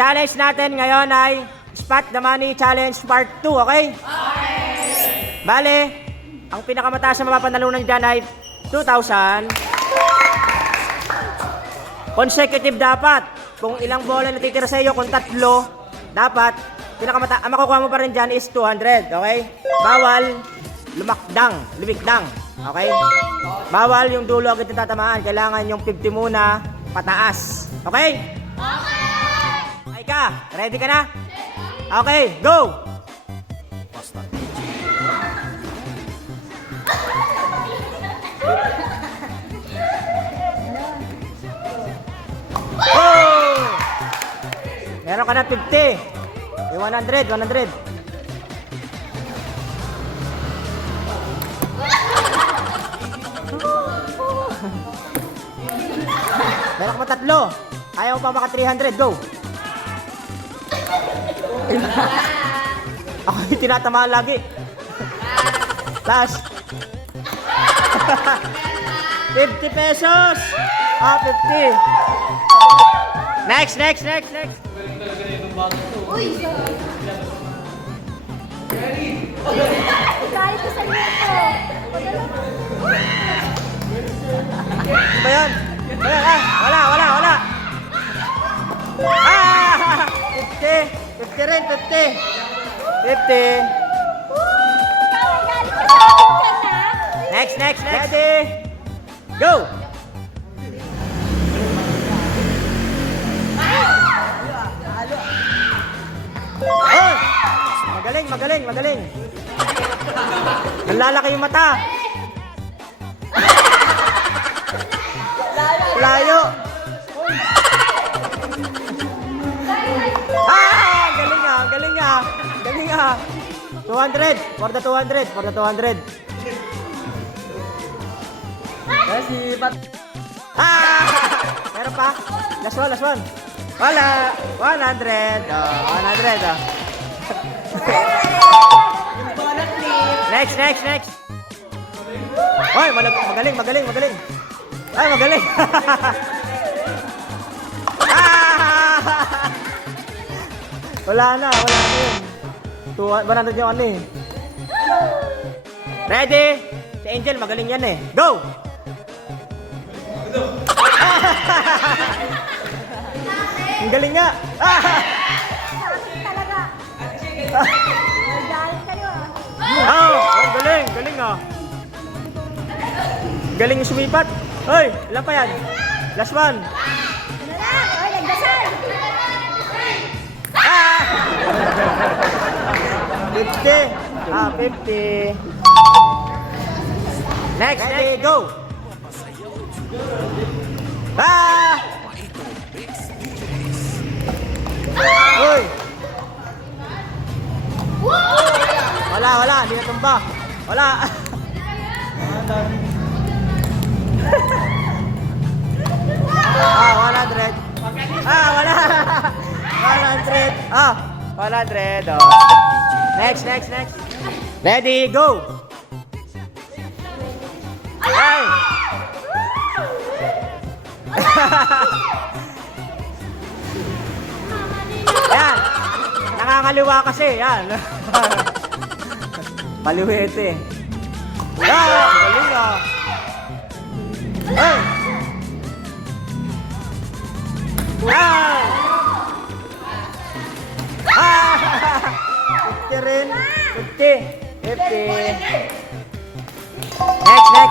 challenge natin ngayon ay Spot the Money Challenge Part 2, okay? Okay! Bale, ang pinakamataas na mapapanalunan dyan ay 2,000. Consecutive dapat. Kung ilang bola natitira sa iyo, kung tatlo, dapat, ang makukuha mo pa rin dyan is 200, okay? Bawal lumikdang, okay? Bawal yung dulo agad yung tatamaan. Kailangan yung 50 muna, pataas. Okay? Okay! Ay ka, ready ka na? Okay, go! Oh! Meron ka na 50. May 100. Meron ka pa tatlo. Ayaw pa maka 300. Go! Ako yung tinatamaan lagi. Last. 50 pesos. 50. Next. Uy! Kahit ko sa luto. Ano ba yan? Wala. 50 rin, 50. 50. Galing ka sa akin ka na? Next. Ready? Go! Oh! Magaling. Nalalaki yung mata. Layo. Galing ah. 200. For the 200. Kasi meron pa? Last one. Wala. 100. 100. Next. Hoy, magaling. Ay, magaling. Wala na yun. 100 yung ano eh. Ready? Si Angel, magaling yan eh. Go! Ang galing nga. Talaga. Galing kayo Galing ah. Galing yung sumipat. Hoy, ilan pa yan? Last one. Ano lang? Oy, nagdasal. 50. Next, go. Hoy. Wala, hindi na tumba. Wala. Wala. 100. Next. Ready, go. Hey. Yan. Nakakaliwa kasi, yan. Paliwete. Galing ah. Hey. Rin. 50.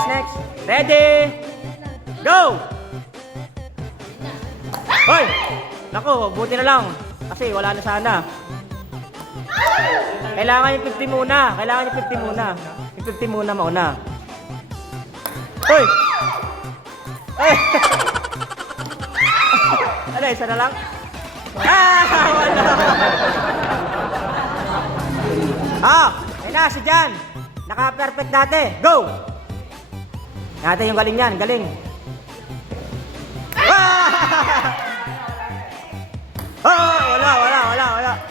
Next. Ready? Go! Hoy! Naku, buti na lang. Kasi wala na sana. Kailangan yung 50 muna. Yung 50 muna mauna. Hoy! Ano, isa na lang? Wala! Ayun na, si Jan. Naka-perfect dati. Go! Natin yung galing yan, galing.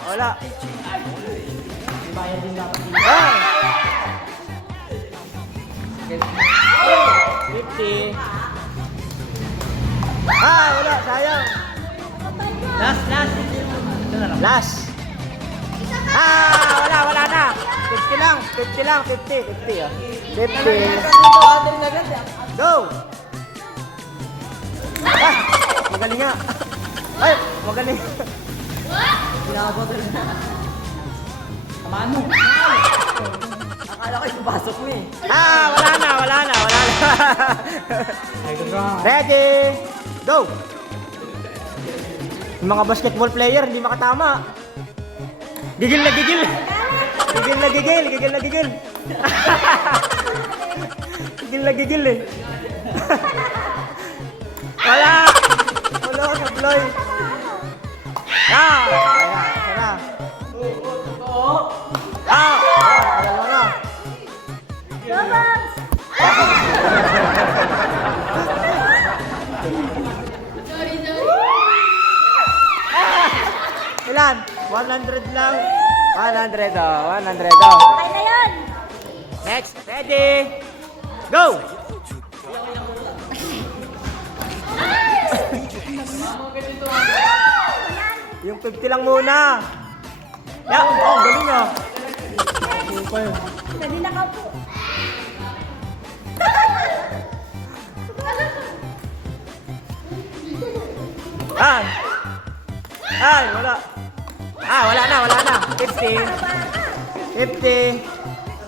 Wala. Ah! 50. Wala, sayang. Last. Last. Wala na. 50 lang, 50. 50. Go! Magaling nga. Ay, magaling. Tamaan mo. Akala ko ipapasok mo eh. Wala na. Ready? Go! Yung mga basketball player, hindi makatama. Gigil na gigil. Gigil na gigil. Gigil na gigil eh. Wala, sabloy. Sana. Dalawa na. Go, Bugs! Ilan? 100 lang. 100 100 Okay na yun! Next, ready? Go! Yung 50 lang muna. Galing ah. Pwede na ka po. Wala. Wala na. 50. 50.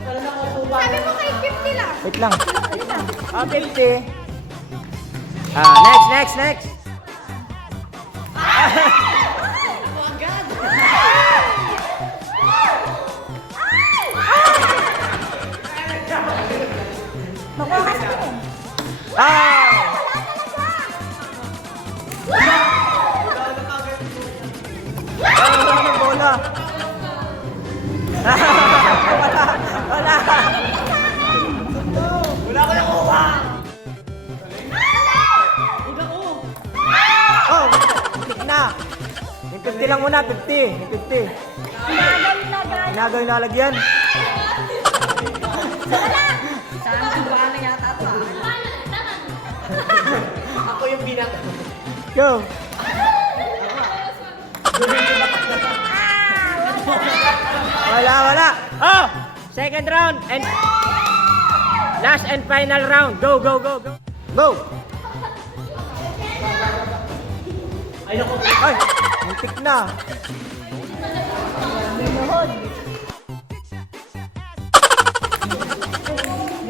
Sabi mo kay 50 lang. Wait lang. 50. Next. Makuha ka rin. Wala ng bola. Wala ko nakuha. Tik na. Yung 50 lang muna, 50. Yung 50. Inagaw yung lalagyan. Saan ang buwan na yata ito ah? Ako yung binat. Go. Wala. Second round and last and final round. Go. Go. Ay, muntik na.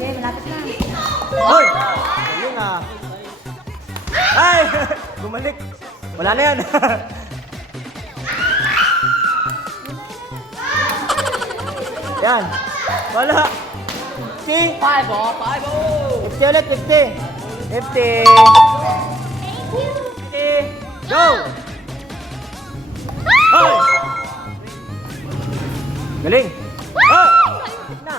Okay, malapit na. Hoy! Ayun ah. Ay! Bumalik. Wala na yan. Yan. Wala. 50. 50 ulit, 50. 50. Thank you! 50. Go! Hoy! Galing. Na.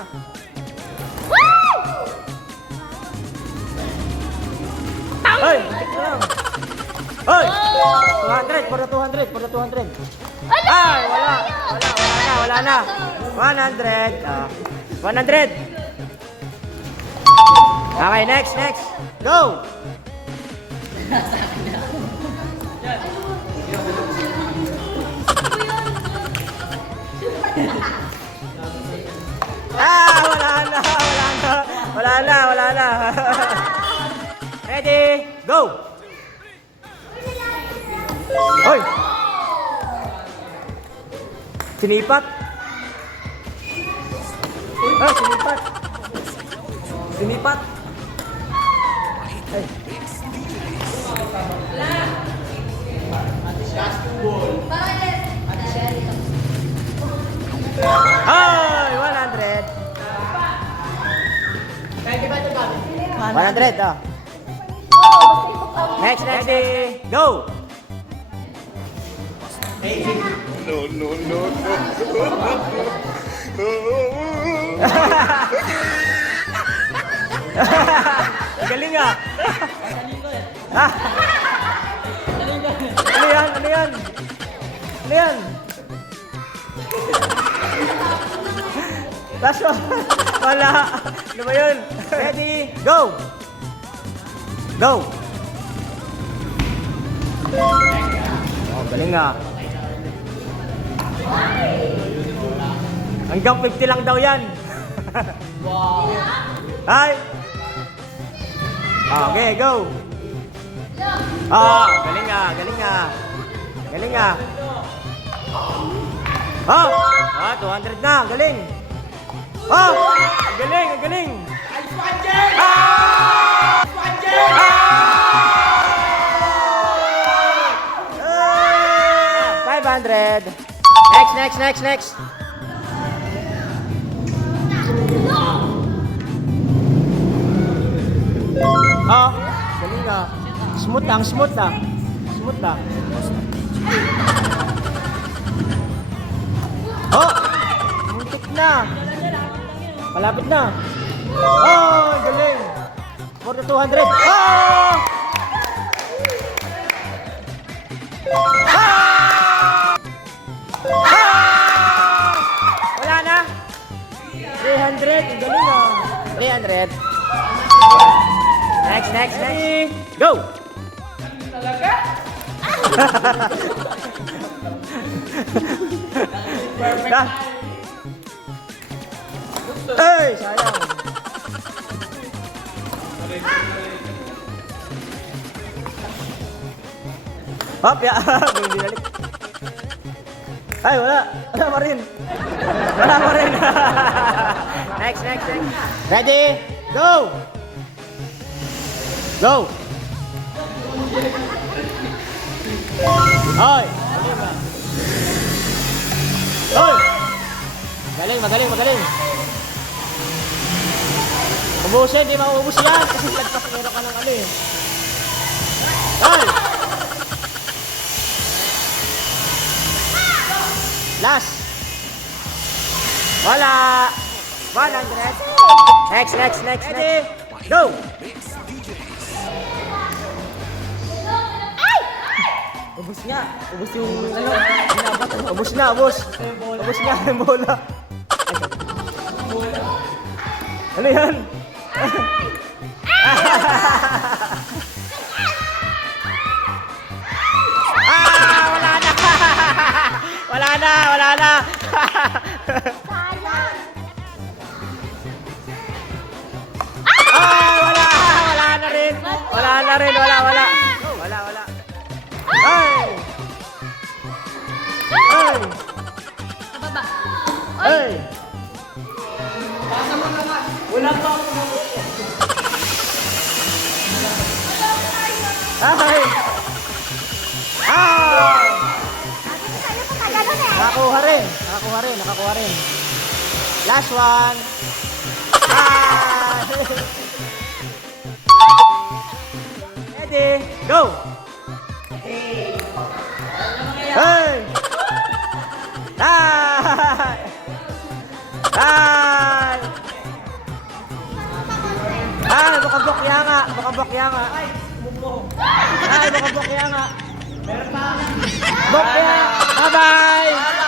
Hoy! Muntik na lang. Hoy! 200, for the 200. Ay, wala na. 100. 100. Okay, next. Go! Wala na. Ready? Go! Hoy! Sinipat. Sinipat. Ay. Ay, 100. 100, ah. Next, ready, go! Galing ah. Ano yan? Kaso, wala. Ano ba yun? Ready, go! Galing ah. Hanggang 50 lang daw yan. Wow. Ay! Okay, go! Ah, galing nga, galing nga. Galing nga. Oh! Ah, 200 na, galing. Oh! Ang galing, ang galing. Ah! Ah! 500. Next. Oh, galing nga. Smooth lang. Smooth lang. Oh! Muntik na. Malapit na. Oh, galing. More than 200. Oh! Ah! Ah! Wala na. 300. Ang galing ah. 300. Next. Go! Talaga? Perfect. Ay, sayang. Hop, ya. Binalik. Ay, wala. Wala pa rin. Next. Ready? Go! Go! Hoy! Hoy! Magaling. Ubusin, di mauubos yan kasi nagpasakero ka ng ano eh. Hoy! Last! Wala! 100! Next! Ready? Go! Ubus nga. Ubus yung ano. Binabat ano. Ubus na yung bola. Ano yan? Wala na. Sayang. Wala na rin. Wala. Ay! Baba. Ay! Wala pa ako. Ay! Ah! Sabi ko sa'yo, pagkaganon eh. Nakakuha rin. Last one. Ah! Ready? Go! Hey! Ah! Ah! Ay, makabok yanga. Ay, makabok yanga. Bok yanga. Bye-bye!